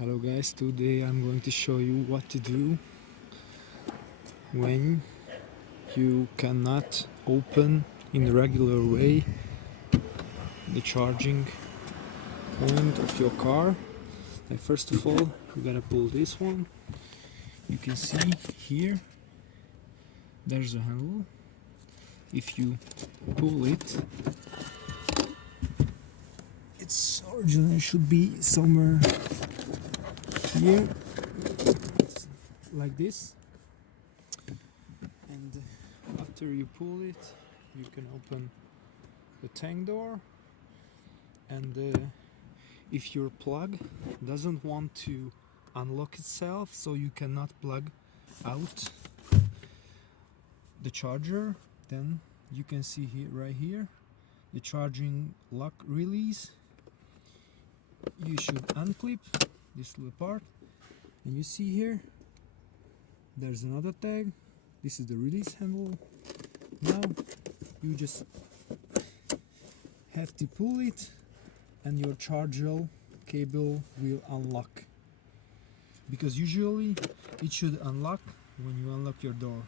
Hello guys, today I'm going to show you what to do when you cannot open in the regular way the charging point of your car. Like first of all, you gotta pull this one. You can see here there's a handle. If you pull it, it's originally should be somewhere here, like this, and after you pull it you can open the tank door, and if your plug doesn't want to unlock itself, so you cannot plug out the charger, then you can see here, right here, the charging lock release. You should unclip this little part, and you see here there's another tag. This is the release handle. Now you just have to pull it and your charger cable will unlock, because usually it should unlock when you unlock your door.